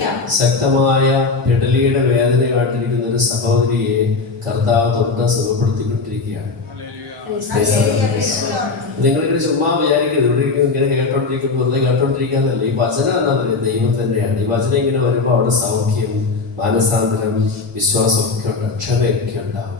ശക്തമായ പെടലിയുടെ വേദനയായിട്ടിരിക്കുന്ന ഒരു സഹോദരിയെ കർത്താവ് തൊട്ട് സുഖപ്പെടുത്തിക്കൊണ്ടിരിക്കുകയാണ്. നിങ്ങളിങ്ങനെ ചുമ്മാ വിചാരിക്കരുത്, ഇവിടെ ഇങ്ങനെ കേട്ടോണ്ടിരിക്കുമ്പോൾ വെറുതെ കേട്ടോണ്ടിരിക്കാന്നല്ല. ഈ വചനം എന്താ പറയുക, ദൈവം തന്നെയാണ്. ഈ വചനം ഇങ്ങനെ വരുമ്പോൾ അവിടെ സൗഖ്യം, മാനസാന്തരം, വിശ്വാസമൊക്കെ ഉണ്ട്, ക്ഷമയൊക്കെ ഉണ്ടാവും.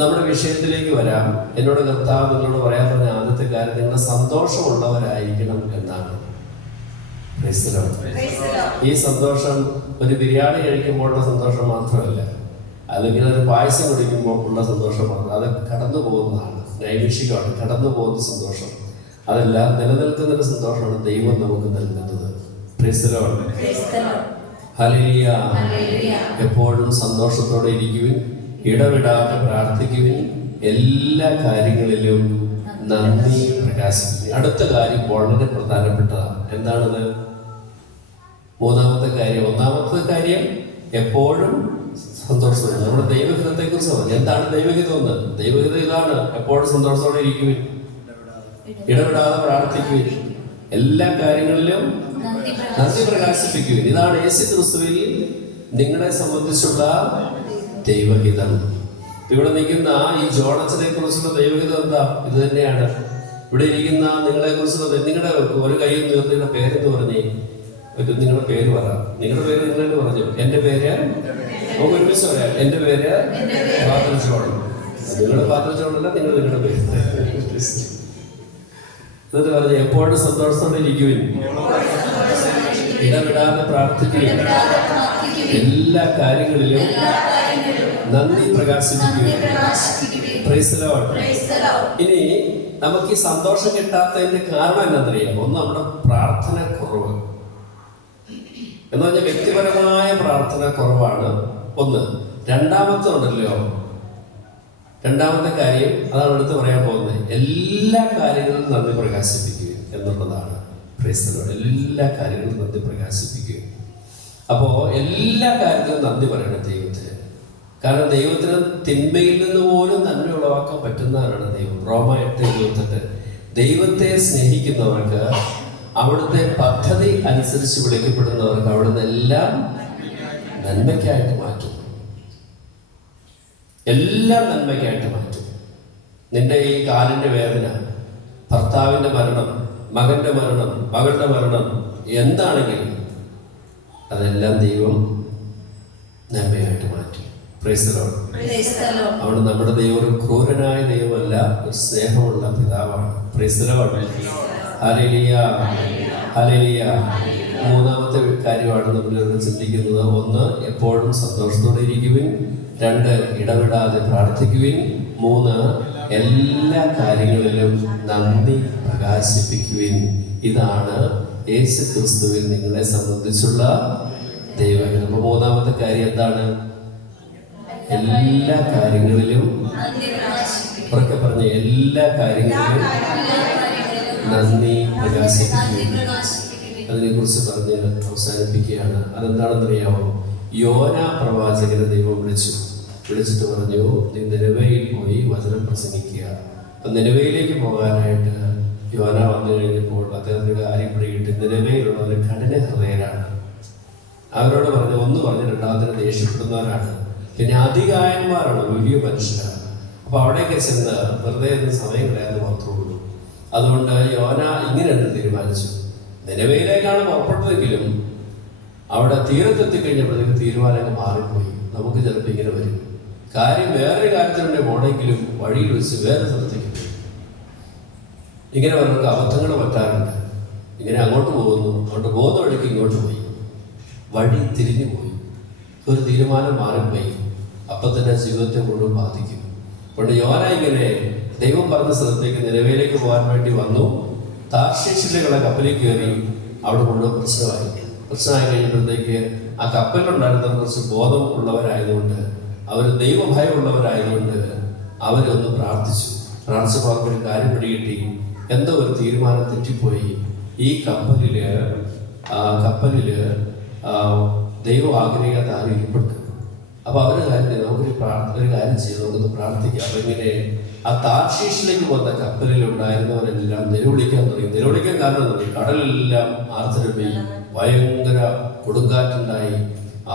നമ്മുടെ വിഷയത്തിലേക്ക് വരാം. എന്നോട് കർത്താവ് നിങ്ങളോട് പറയാൻ പറഞ്ഞ ആദ്യത്തെ കാര്യം, നിങ്ങളുടെ സന്തോഷമുള്ളവരായിരിക്കണം എന്നാണ്. ഈ സന്തോഷം ഒരു ബിരിയാണി കഴിക്കുമ്പോഴുള്ള സന്തോഷം മാത്രമല്ല, അല്ലെങ്കിൽ ഒരു പായസം കുടിക്കുമ്പോൾ ഉള്ള സന്തോഷം മാത്രം. അത് കടന്നു പോകുന്നതാണ്, നൈമിഷികമാണ്, കടന്നു പോകുന്ന സന്തോഷം. അതെല്ലാം നിലനിൽക്കുന്നൊരു സന്തോഷമാണ് ദൈവം നമുക്ക് നൽകുന്നത്. ഹല്ലേലൂയ. എപ്പോഴും സന്തോഷത്തോടെ ഇരിക്കുവിൻ, ഇടവിടാതെ പ്രാർത്ഥിക്കുവിൻ, എല്ലാ കാര്യങ്ങളിലും നന്ദി പ്രകാശിപ്പിക്കും. അടുത്ത കാര്യം വളരെ പ്രധാനപ്പെട്ടതാണ്. എന്താണത്? മൂന്നാമത്തെ കാര്യം. ഒന്നാമത്തെ കാര്യം എപ്പോഴും സന്തോഷത്തോടെ. നമ്മുടെ ദൈവഹിതത്തെ കുറിച്ച് പറഞ്ഞു. എന്താണ് ദൈവഹിതം എന്ന്? ദൈവഹിതം ഇതാണ്: എപ്പോഴും സന്തോഷത്തോടെ ഇരിക്കുവിൻ, ഇടവിടാതെ പ്രാർത്ഥിക്കുവിൻ, എല്ലാ കാര്യങ്ങളിലും നന്ദി പ്രകാശിപ്പിക്കുവിൻ. ഇതാണ് യേശു ക്രിസ്തുവിൽ നിങ്ങളെ സംബന്ധിച്ചുള്ള ദൈവഹിതം. ഇവിടെ നിൽക്കുന്ന ഈ ജോണച്ചനെ കുറിച്ചുള്ള ദൈവഹിതം എന്താ? ഇത് തന്നെയാണ്. ഇവിടെ ഇരിക്കുന്ന നിങ്ങളെ കുറിച്ചുള്ള, നിങ്ങളുടെ ഒരു കയ്യിൽ നിന്ന് നിങ്ങളുടെ പേരെന്ന് പറഞ്ഞേ, നിങ്ങളുടെ പേര് പറ. നിങ്ങളുടെ പേര് നിങ്ങൾ പറഞ്ഞു. എന്റെ പേര് നമുക്ക് ഒരുമിച്ച് പറയാം. എന്റെ പേര് ഫാദർ ജോൺ. നിങ്ങളുടെ ഫാദർ ജോൺ അല്ല, നിങ്ങളുടെ പേര്. എന്നിട്ട് പറഞ്ഞു, എപ്പോഴും സന്തോഷത്തോടെ ഇരിക്കുവിൻ, ഇടവിടാതെ പ്രാർത്ഥിക്കുകയും, എല്ലാ കാര്യങ്ങളിലും നന്ദി പ്രകാശിപ്പിക്കുകയും. ഇനി നമുക്ക് ഈ സന്തോഷം കിട്ടാത്തതിന്റെ കാരണം എന്താണെന്നറിയാം? ഒന്ന്, നമ്മുടെ പ്രാർത്ഥന കുറവ്. എന്ന് പറഞ്ഞാൽ വ്യക്തിപരമായ പ്രാർത്ഥന കുറവാണ് ഒന്ന്. രണ്ടാമത്തെ ഉണ്ടല്ലോ, രണ്ടാമത്തെ കാര്യം അതാണ് എടുത്ത് പറയാൻ പോകുന്നത്. എല്ലാ കാര്യങ്ങളിലും നന്ദി പ്രകാശിപ്പിക്കുക എന്നുള്ളതാണ്. എല്ലാ കാര്യങ്ങളും നന്ദി പ്രകാശിപ്പിക്കുക. അപ്പോൾ എല്ലാ കാര്യത്തിലും നന്ദി പറയണം ദൈവത്തിന്. കാരണം ദൈവത്തിന് തിന്മയിൽ നിന്ന് പോലും നന്മ ഉളവാക്കാൻ പറ്റുന്നവരാണ് ദൈവം. റോമ 8:28. ദൈവത്തെ സ്നേഹിക്കുന്നവർക്ക്, അവിടുത്തെ പദ്ധതി അനുസരിച്ച് വിളിക്കപ്പെടുന്നവർക്ക് അവിടുന്ന് എല്ലാം നന്മയ്ക്കായിട്ട് മാറ്റും. എല്ലാം നന്മയ്ക്കായിട്ട് മാറ്റും. നിന്റെ ഈ കാലിന്റെ വേദന, ഭർത്താവിന്റെ മരണം, മകന്റെ മരണം, മകളുടെ മരണം, എന്താണെങ്കിലും അതെല്ലാം ദൈവം നന്മയായിട്ട് മാറ്റി. അവിടെ നമ്മുടെ ദൈവം ഒരു ക്രൂരനായ ദൈവമല്ല, ഒരു സ്നേഹമുള്ള പിതാവാണ്. Hallelujah, hallelujah. മൂന്നാമത്തെ കാര്യമാണ് നമ്മളിവിടെ ചിന്തിക്കുന്നത്. ഒന്ന്, എപ്പോഴും സന്തോഷത്തോടെ ഇരിക്കുവിൻ. രണ്ട്, ഇടവിടാതെ പ്രാർത്ഥിക്കുവിൻ. മൂന്ന്, എല്ലാ കാര്യങ്ങളിലും നന്ദി പ്രകാശിപ്പിക്കുവിൻ. ഇതാണ് യേശു ക്രിസ്തുവിൽ നിങ്ങളെ സംബന്ധിച്ചുള്ള ദൈവഹിതം. അപ്പൊ മൂന്നാമത്തെ കാര്യം എന്താണ്? എല്ലാ കാര്യങ്ങളിലും, ഉറക്കെ പറഞ്ഞ, എല്ലാ കാര്യങ്ങളിലും നന്ദി പ്രകാശിപ്പിക്കും. അതിനെ കുറിച്ച് പറഞ്ഞ് അവസാനിപ്പിക്കുകയാണ്. അതെന്താണെന്നറിയാമോ? യോന പ്രവാചകനെ ദൈവം വിളിച്ചിട്ട് പറഞ്ഞു, നീ നിനവയിൽ പോയി വചനം പ്രസംഗിക്കുക. അപ്പം നിനവയിലേക്ക് പോകാനായിട്ട് യോന വന്നു കഴിഞ്ഞപ്പോൾ അദ്ദേഹത്തിന് കാര്യം പിടികിട്ട് നിനവയിലുള്ളവർ കഠിന ഹൃദയരാണ്. അവരോട് പറഞ്ഞു, ഒന്ന് പറഞ്ഞ് രണ്ടാമത്തിന് ദേഷ്യപ്പെടുന്നവരാണ്, പിന്നെ അതികായന്മാരാണ്, വലിയ മനുഷ്യരാണ്. അപ്പൊ അവിടേക്ക് ചെന്ന് വെറുതെ സമയം കളയാതെ മാത്രമേ ഉള്ളൂ. അതുകൊണ്ട് യോന ഇങ്ങനെ തീരുമാനിച്ചു. നിനവയിലേക്കാണ് പുറപ്പെട്ടതെങ്കിലും അവിടെ തീരത്തെത്തിക്കഴിഞ്ഞപ്പോഴത്തേക്ക് തീരുമാനങ്ങൾ മാറിപ്പോയി. നമുക്ക് ചിലപ്പോൾ ഇങ്ങനെ വരും. കാര്യം വേറൊരു കാര്യത്തിനുണ്ടെ പോണെങ്കിലും വഴിയിൽ വെച്ച് വേറെ സ്ഥലത്തേക്ക് പോയി. ഇങ്ങനെ അവർക്ക് അബദ്ധങ്ങൾ പറ്റാറുണ്ട്. ഇങ്ങനെ അങ്ങോട്ട് പോകുന്ന വഴിക്ക് ഇങ്ങോട്ട് പോയി, വഴി തിരിഞ്ഞു പോയി, ഒരു തീരുമാനം മാറിപ്പോയി. അപ്പം തന്നെ ജീവിതത്തെ മുഴുവൻ ബാധിക്കും. അതുകൊണ്ട് യോന ഇങ്ങനെ ദൈവം പറഞ്ഞ സ്ഥലത്തേക്ക് നിലവിലേക്ക് പോകാൻ വേണ്ടി വന്നു. താർശീഷിലെ കപ്പലിൽ കയറി. അവിടെ മുഴുവൻ പ്രശ്നമായി കഴിഞ്ഞപ്പോഴത്തേക്ക് ആ കപ്പലിലുണ്ടായിരുന്ന കുറച്ച് ബോധം ഉള്ളവരായതുകൊണ്ട്, അവർ ദൈവഭയമുള്ളവരായതുകൊണ്ട് അവരൊന്ന് പ്രാർത്ഥിച്ചപ്പോൾ അവർക്കൊരു കാര്യം പിടികിട്ടി. എന്തോ ഒരു തീരുമാനം തെറ്റിപ്പോയി. ഈ കപ്പലില് ദൈവം ആഗ്രഹിക്കാത്ത ആരും ഇരിപ്പുണ്ട്. അപ്പൊ അവര് കാര്യം നമുക്കൊരു കാര്യം ചെയ്യാം, നമുക്കൊന്ന് പ്രാർത്ഥിക്കാം. അപ്പൊ ഇങ്ങനെ ആ താർഷീഷിലേക്ക് വന്ന കപ്പലിൽ ഉണ്ടായിരുന്നവരെല്ലാം നിലവിളിക്കാൻ തുടങ്ങി. നിലവിളിക്കാൻ കാരണം എന്താ? കടലെല്ലാം ആർത്തരമായി, ഭയങ്കര കൊടുങ്കാറ്റുണ്ടായി.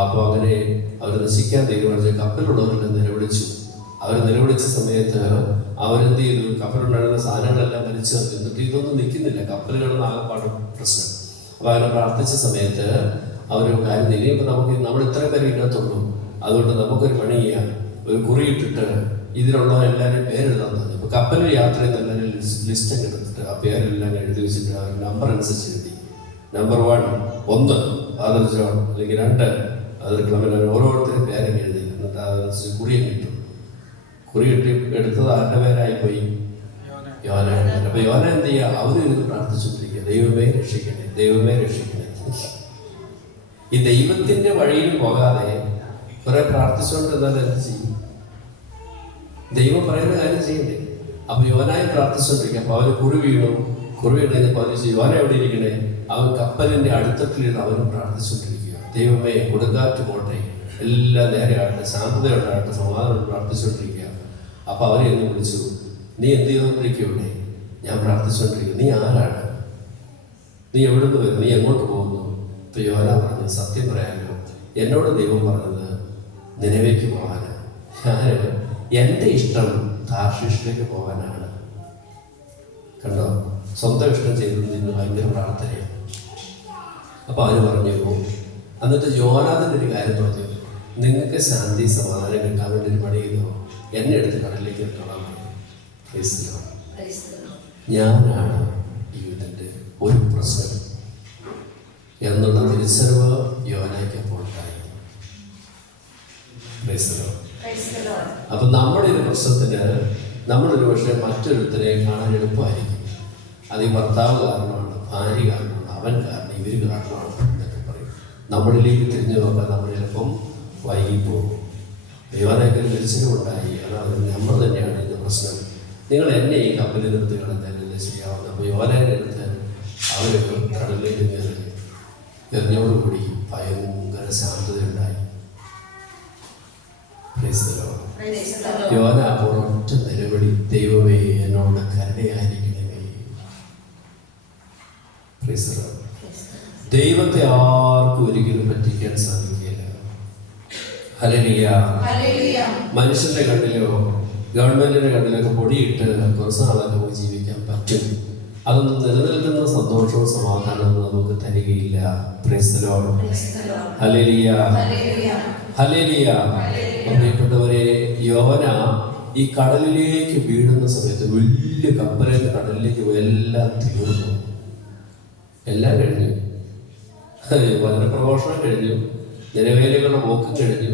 അപ്പൊ അങ്ങനെ അവർ നശിക്കാൻ തീരുമാനിച്ചു. കപ്പലുള്ളവരെല്ലാം നിലവിളിച്ചു. അവർ നിലവിളിച്ച സമയത്ത് അവരെന്ത് ചെയ്തു? കപ്പലുണ്ടായിരുന്ന സാധനങ്ങളെല്ലാം വലിച്ചു. എന്നിട്ട് ഇതൊന്നും നിൽക്കുന്നില്ല, കപ്പൽ കിടന്ന ആകെപ്പാടും പ്രശ്നം. അപ്പൊ അങ്ങനെ പ്രാർത്ഥിച്ച സമയത്ത് അവരൊരു കാര്യം, ഇനിയിപ്പോൾ നമ്മൾ ഇത്ര പേര് ഇടത്തുള്ളൂ, അതുകൊണ്ട് നമുക്കൊരു പണി ചെയ്യാം, ഒരു കുറിയിട്ടിട്ട് ഇതിലുള്ള എല്ലാവരും പേരെഴുതാൻ പറഞ്ഞു. അപ്പൊ കപ്പലിൽ യാത്ര ചെയ്യുന്ന എല്ലാവരും ലിസ്റ്റ് ഒക്കെ എടുത്തിട്ട് ആ പേരെല്ലാം എഴുതി വെച്ചിട്ട് ആ നമ്പർ അനുസരിച്ച് എഴുതി. നമ്പർ 1 ഫാദർ ജോൺ, അല്ലെങ്കിൽ 2 അതൊരു ക്ലബിന്, ഓരോരുത്തരും പേരൊക്കെ എഴുതി. എന്നിട്ട് അതനുസരിച്ച് കുറിയും കിട്ടും. കുറി കിട്ടി എടുത്തത് ആരുടെ പേരായിപ്പോയി? യോന. അപ്പൊ യോന എന്ത് ചെയ്യുക? അവരും ഇരുന്ന് പ്രാർത്ഥിച്ചുകൊണ്ടിരിക്കുക, ദൈവമേ രക്ഷിക്കണേ, ദൈവമേ രക്ഷിക്കണേ. ഈ ദൈവത്തിന്റെ വഴിയിൽ പോകാതെ കുറെ പ്രാർത്ഥിച്ചുകൊണ്ട് എന്നാൽ എന്ത് ചെയ്യും? ദൈവം പറയുന്ന കാര്യം ചെയ്യണ്ടേ? അപ്പൊ യോനായി പ്രാർത്ഥിച്ചുകൊണ്ടിരിക്കുക. അപ്പൊ അവര് കുറി വീണപ്പോൾ അവര് ചെയ്യും, യോന എവിടെ ഇരിക്കണേ? അവൻ കപ്പലിന്റെ അടുത്തട്ടിലിരുന്ന് അവനും പ്രാർത്ഥിച്ചുകൊണ്ടിരിക്കുക, ദൈവമേ കൊടുങ്കാറ്റ് പോട്ടെ, എല്ലാം നേരെ ആകട്ടെ, ശാന്തത ഉണ്ടാകട്ടെ, സമാധാനം പ്രാർത്ഥിച്ചുകൊണ്ടിരിക്കുക. അപ്പൊ അവരെ എന്ന് വിളിച്ചു, നീ എന്ത് ചെയ്തുകൊണ്ടിരിക്കുക ഇവിടെ? ഞാൻ പ്രാർത്ഥിച്ചുകൊണ്ടിരിക്കുക. നീ ആരാണ്? നീ എവിടെ നിന്ന് വരുന്നു? നീ എങ്ങോട്ട് പോകുന്നു? ഇപ്പൊ യോന പറഞ്ഞു, സത്യം പറയാനോ, എന്നോട് ദൈവം പറഞ്ഞത് നിനവേക്ക് പോകാനാണ്. എൻ്റെ ഇഷ്ടം താർഷീഷിലേക്ക് പോകാനാണ്. കണ്ടോ, സ്വന്തം ഇഷ്ടം ചെയ്തതിന് ഭയങ്കര പ്രാർത്ഥനയാണ്. അപ്പൊ അവര് പറഞ്ഞു. എന്നിട്ട് യോനാഥൻ്റെ ഒരു കാര്യം പറഞ്ഞു, നിങ്ങൾക്ക് ശാന്തി സമാധാനം കിട്ടാൻ വേണ്ടി ഒരു പണി ചെയ്തോ, എന്നെ എടുത്ത് കടലിലേക്ക് ഇട്ടോളാൻ പറഞ്ഞു. ഞാനാണ് ഇതിൻ്റെ ഒരു പ്രശ്നം എന്നുള്ള തിരിച്ചറിവ് യോനായ്ക്ക് അപ്പോൾ ഉണ്ടായി. അപ്പൊ നമ്മുടെ ഒരു പ്രശ്നത്തിന് നമ്മളൊരു പക്ഷേ മറ്റൊരുത്തരെ കാണാൻ എളുപ്പമായിരിക്കും. അത് ഈ ഭർത്താവ് കാരണമാണ്, ഭാര്യ കാരണമാണ്, അവൻ കാരണം, ഇവര് കാരണമാണ് എന്നൊക്കെ പറയും. നമ്മളിലേക്ക് തിരിഞ്ഞു നോക്കാൻ നമ്മൾ ചിലപ്പം വൈകിപ്പോകും. യോനായ്ക്ക് ഒരു തിരിച്ചറിവുണ്ടായി, അതാണ് നമ്മൾ തന്നെയാണ് ഇതിൻ്റെ പ്രശ്നം. നിങ്ങൾ എന്നെ ഈ കപ്പലിൽ നിർത്തി കളഞ്ഞാലല്ലേ ശരിയാവുന്നത്. അപ്പോൾ യോനായുടെ അടുത്ത് അവർ കടലിലേക്ക് എറിഞ്ഞോടുകൂടി ഭയങ്കര ശാന്തതയുണ്ടായി. യോന അപ്പോൾ ഒറ്റ നിലവിളി, ദൈവമേ എന്നോട് കരുണയായിരിക്കണമേ. ദൈവത്തെ ആർക്കും ഒരിക്കലും പറ്റിക്കാൻ സാധിക്കില്ല. ഹല്ലേലൂയ. മനുഷ്യന്റെ കണ്ണിലോ ഗവൺമെന്റിന്റെ കണ്ണിലൊക്കെ പൊടിയിട്ട് കുറച്ച് നാളൊക്കെ നമുക്ക് ജീവിക്കാൻ പറ്റും. അതൊന്നും നിലനിൽക്കുന്ന സന്തോഷവും സമാധാനവും നമുക്ക് തരികയില്ല. Praise the Lord. Hallelujah. Hallelujah. പ്രിയപ്പെട്ടവരെ, യോന ഈ കടലിലേക്ക് വീഴുന്ന സമയത്ത് വലിയ കപ്പലിൽ കടലിലേക്ക് എല്ലാം തീർന്നു, എല്ലാം കഴിഞ്ഞു. വചനപ്രഘോഷണം കഴിഞ്ഞു, നിലവേലികളുടെ പോക്കും കഴിഞ്ഞു,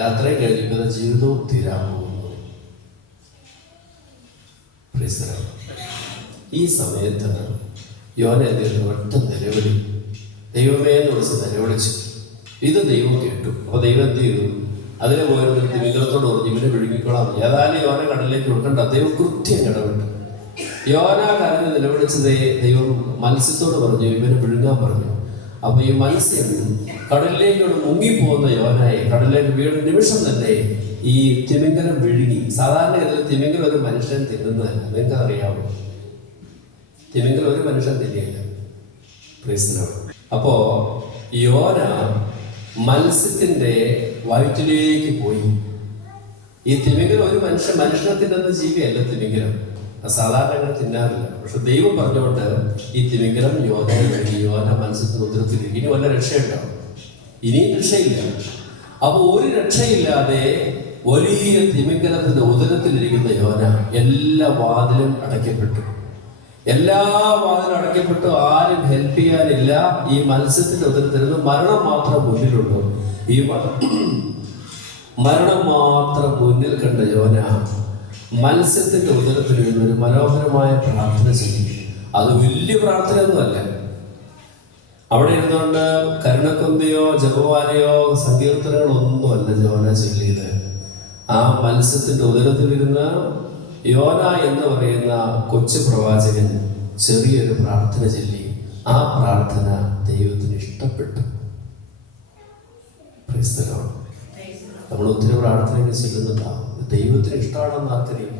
യാത്രയും കഴിഞ്ഞു, ഇപ്പം ജീവിതവും തീരാൻ പോകുന്നു. ഈ സമയത്ത് യോന എന്തെങ്കിലും ഒറ്റ നിലവിളി, ദൈവമേ എന്ന് വിളിച്ച് നിലവിളിച്ചു. ഇത് ദൈവം കേട്ടു. അപ്പൊ ദൈവം എന്ത് ചെയ്തു? അതിനെ പോയത് തിമിംഗലത്തോട് പറഞ്ഞു, ഇവനെ വിഴുങ്ങിക്കോളാം. ഏതായാലും യോന കടലിലേക്ക് വിൽക്കണ്ട. ദൈവം കൃത്യം ഇടപെട്ടു. യോന കരഞ്ഞ് നിലവിളിച്ചത് ദൈവം മത്സ്യത്തോട് പറഞ്ഞു, ഇവനെ വിഴുങ്ങാൻ പറഞ്ഞു. അപ്പൊ ഈ മത്സ്യം കടലിലേക്കോട് മുങ്ങിപ്പോകുന്ന യോനായെ കടലിലേക്ക് വീഴുന്ന നിമിഷം തന്നെ ഈ തിമിംഗലം വിഴുങ്ങി. സാധാരണ ഇതിൽ തിമിംഗലം ഒരു മനുഷ്യൻ തിന്നുന്നതല്ല, നിങ്ങൾക്ക് അറിയാമോ? തിമിംഗലം ഒരു മനുഷ്യൻ തിന്നില്ല. അപ്പോ യോന മത്സ്യത്തിന്റെ വയറ്റിലേക്ക് പോയി. ഈ തിമിംഗലം ഒരു മനുഷ്യനെ തിന്നുന്ന ജീവിയല്ല തിമിംഗലം. സാധാരണ തിന്നാറില്ല. പക്ഷെ ദൈവം പറഞ്ഞുകൊണ്ട് ഈ തിമിംഗലം യോന മത്സ്യത്തിന് ഉദരത്തിലേക്ക്. ഇനി വല്ല രക്ഷയുണ്ടാവും? ഇനിയും രക്ഷയില്ല. അപ്പൊ ഒരു രക്ഷയില്ലാതെ വലിയ തിമിംഗലത്തിന്റെ ഉദരത്തിലിരിക്കുന്ന യോന എല്ലാ വാതിലും അടയ്ക്കപ്പെട്ടു. എല്ലാ വാതിലും അടയ്ക്കപ്പെട്ടു. ആരും ഹെൽപ്പ് ചെയ്യാനില്ല. ഈ മത്സ്യത്തിന്റെ ഉദരത്തിരുന്ന് മരണം മാത്രം മുന്നിലുള്ളൂ. ഈ മരണം മാത്രം മുന്നിൽ കണ്ട യോന മത്സ്യത്തിന്റെ ഉദരത്തിൽ നിന്ന് ഒരു മനോഹരമായ പ്രാർത്ഥന ചെയ്യും. അത് വലിയ പ്രാർത്ഥനയൊന്നുമല്ല. അവിടെ ഇരുന്നുകൊണ്ട് കരുണക്കൊന്തയോ ജപമാലയോ സങ്കീർത്തനങ്ങളൊന്നുമല്ല യോന ചൊല്ലിയത്. ആ മത്സ്യത്തിന്റെ ഉദരത്തിലിരുന്ന് യോന എന്ന് പറയുന്ന കൊച്ചു പ്രവാചകൻ ചെറിയൊരു പ്രാർത്ഥന ചൊല്ലി. ആ പ്രാർത്ഥന ദൈവത്തിന് ഇഷ്ടപ്പെട്ടു. നമ്മൾ ഒത്തിരി പ്രാർത്ഥനയൊക്കെ ചെല്ലുന്നുണ്ടാവും. ദൈവത്തിന് ഇഷ്ടമാണെന്ന് ആർക്കറിയാം?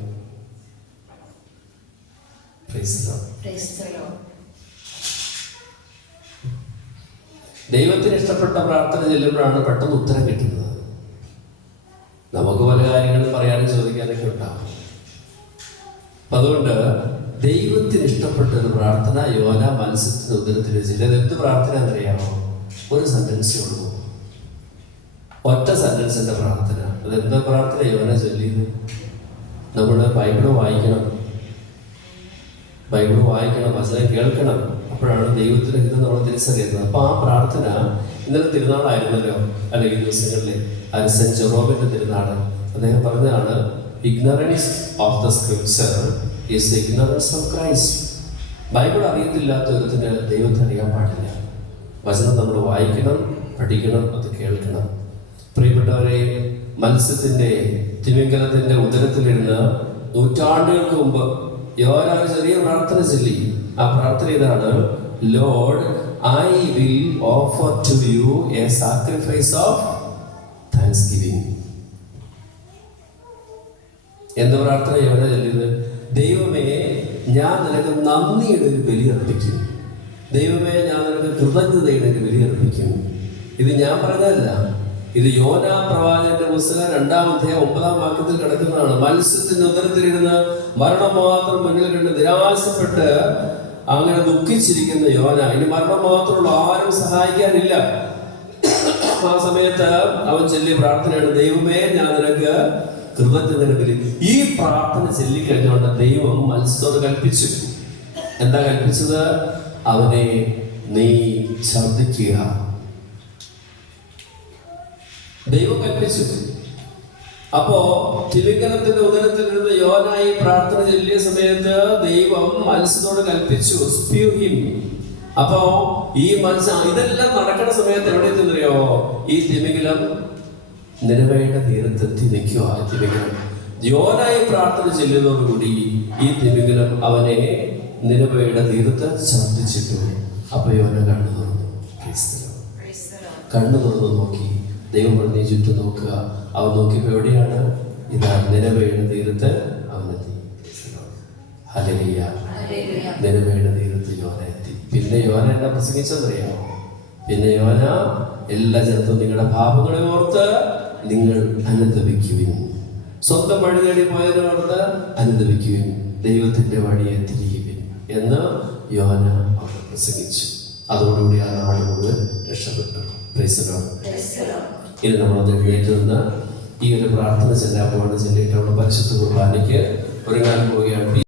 ദൈവത്തിന് ഇഷ്ടപ്പെട്ട പ്രാർത്ഥന ചെല്ലുമ്പോഴാണ് പെട്ടെന്ന് ഉത്തരം കിട്ടുന്നത്. നമുക്ക് പല കാര്യങ്ങളും പറയാനും ചോദിക്കാനൊക്കെ ഉണ്ടാവും. അപ്പൊ അതുകൊണ്ട് ദൈവത്തിന് ഇഷ്ടപ്പെട്ട ഒരു പ്രാർത്ഥന യോന മത്സ്യത്തിന്റെ ഉദരത്തിൽ വെച്ചില്ല. എന്ത് പ്രാർത്ഥന എന്നറിയാമോ? ഒരു സെന്റൻസേ ഉള്ളൂ, ഒറ്റ സെന്റൻസിന്റെ പ്രാർത്ഥന. അതെന്താ പ്രാർത്ഥന? യോന ചൊല്ലിയത്. നമ്മൾ ബൈബിള് വായിക്കണം, വചനം കേൾക്കണം. അപ്പോഴാണ് ദൈവത്തിന്റെ ഹിതം നമ്മൾ തിരിച്ചറിയുന്നത്. അപ്പൊ ആ പ്രാർത്ഥന, ഇന്നലെ തിരുനാളായിരുന്നല്ലോ, അല്ലെങ്കിൽ ദിവസങ്ങളിലെ സെന്റ് ജെറോമിന്റെ തിരുനാള്. അദ്ദേഹം പറഞ്ഞതാണ്, ignorance of the scripture is ignorance of Christ. Bible അറിയത്തില്ലാത്ത ഒരുത്തിന് ദൈവത്തെ അറിയാൻ പാടില്ല. വചനം നമ്മൾ വായിക്കണം, പഠിക്കണം, അത് കേൾക്കണം. പ്രിയപ്പെട്ടവരെ, മത്സ്യത്തിന്റെ തിമിംഗലത്തിന്റെ ഉദരത്തിലിരുന്ന് നൂറ്റാണ്ടുകൾക്ക് മുമ്പ് യോന ഒരു ചെറിയ പ്രാർത്ഥന ചൊല്ലി. ആ പ്രാർത്ഥന ഇതാണ്: Lord, I will offer to you a sacrifice of thanksgiving. എന്ത് പ്രാർത്ഥന യോന ചൊല്ലിയത്? ദൈവമേ, ഞാൻ നിനക്ക് നന്ദിയുടെ ഒരു ബലി അർപ്പിക്കും. ദൈവമേ, ഞാൻ നിനക്ക് കൃതജ്ഞതയുടെ ഒരു ബലി അർപ്പിക്കും. ഇത് ഞാൻ പറഞ്ഞതല്ല, ഇത് യോന പ്രവാചകന്റെ പുസ്തകം 2-ാം അധ്യായം 9-ാം വാക്യത്തിൽ കിടക്കുന്നതാണ്. മത്സ്യത്തിന്റെ ഉദരത്തിലിരുന്ന് മരണം മാത്രം മുന്നിൽ കണ്ട് നിരാശപ്പെട്ട് അങ്ങനെ ദുഃഖിച്ചിരിക്കുന്ന യോന. ഇനി മരണം മാത്രമുള്ള ആരും സഹായിക്കാനില്ല. ആ സമയത്ത് അവൻ ചൊല്ലിയ പ്രാർത്ഥനയാണ്: ദൈവമേ, ഞാൻ നിനക്ക് കൃതജ്ഞതയുടെ ബലി. ഈ പ്രാർത്ഥന ചൊല്ലിക്കഴിഞ്ഞുകൊണ്ട് ദൈവം മത്സ്യത്തോട് കൽപ്പിച്ചു. എന്താ കൽപ്പിച്ചത്? അവനെ നീ ഛർദ്ദിക്കുക. ദൈവം കൽപ്പിച്ചു. അപ്പോ തിമിംഗലത്തിന്റെ ഉദരത്തിൽ നിന്ന് യോനായി പ്രാർത്ഥന ചൊല്ലിയ സമയത്ത് ദൈവം മത്സ്യത്തോട് കൽപ്പിച്ചു, സ്പ്യൂ ഹിം. അപ്പോ ഈ മത്സ്യം, ഇതെല്ലാം നടക്കുന്ന സമയത്ത് എവിടെ എത്തുന്നറിയോ? ഈ തിമിംഗലം നിലവയുടെ തീരത്തെത്തി നിൽക്കുക. തിമിംഗലം യോനായി പ്രാർത്ഥന ചെല്ലുന്നതോടുകൂടി ഈ തിമിംഗലം അവനെ നിലവയുടെ തീരത്ത് ഛർദ്ദിച്ചിട്ടു. അപ്പൊ യോന കണ്ണു തുറന്നു നോക്കി. ദൈവം പറഞ്ഞ ചുറ്റും നോക്കുക. അവൻ നോക്കിയപ്പോ എവിടെയാണ്? ഇതാ നിലവയുടെ തീരത്ത് അവനെത്തി. ഹല്ലേലൂയ. നിലവയുടെ തീരത്ത് യോന എത്തി. പിന്നെ യോന എന്താ പ്രസംഗിച്ചതറിയാമോ? പിന്നെ യോന എല്ലാ ജനത്തും നിങ്ങളുടെ പാപങ്ങളെ ഓർത്ത് നിങ്ങൾ അനുതപിക്കുവിൻ. സ്വന്തം വഴി തേടി പോയതിനെ ഓർത്ത് അനുതപിക്കുവിൻ. ദൈവത്തിന്റെ വഴിയെ തിരിയുവിൻ എന്ന് യോന അവിടെ പ്രസംഗിച്ചു. അതോടുകൂടി ആ നാട് മുഴുവൻ രക്ഷപ്പെട്ടു. Price the Lord. ഇനി നമ്മളത് എഴുന്നേറ്റ് നിന്ന് ഈ ഒരു പ്രാർത്ഥന ചെല്ലാൻ പോവാണ്. ചെല്ലിയിട്ട് പരിശുദ്ധ കുർബാനയ്ക്ക് ഒരുങ്ങാൻ പോവുകയാണ്.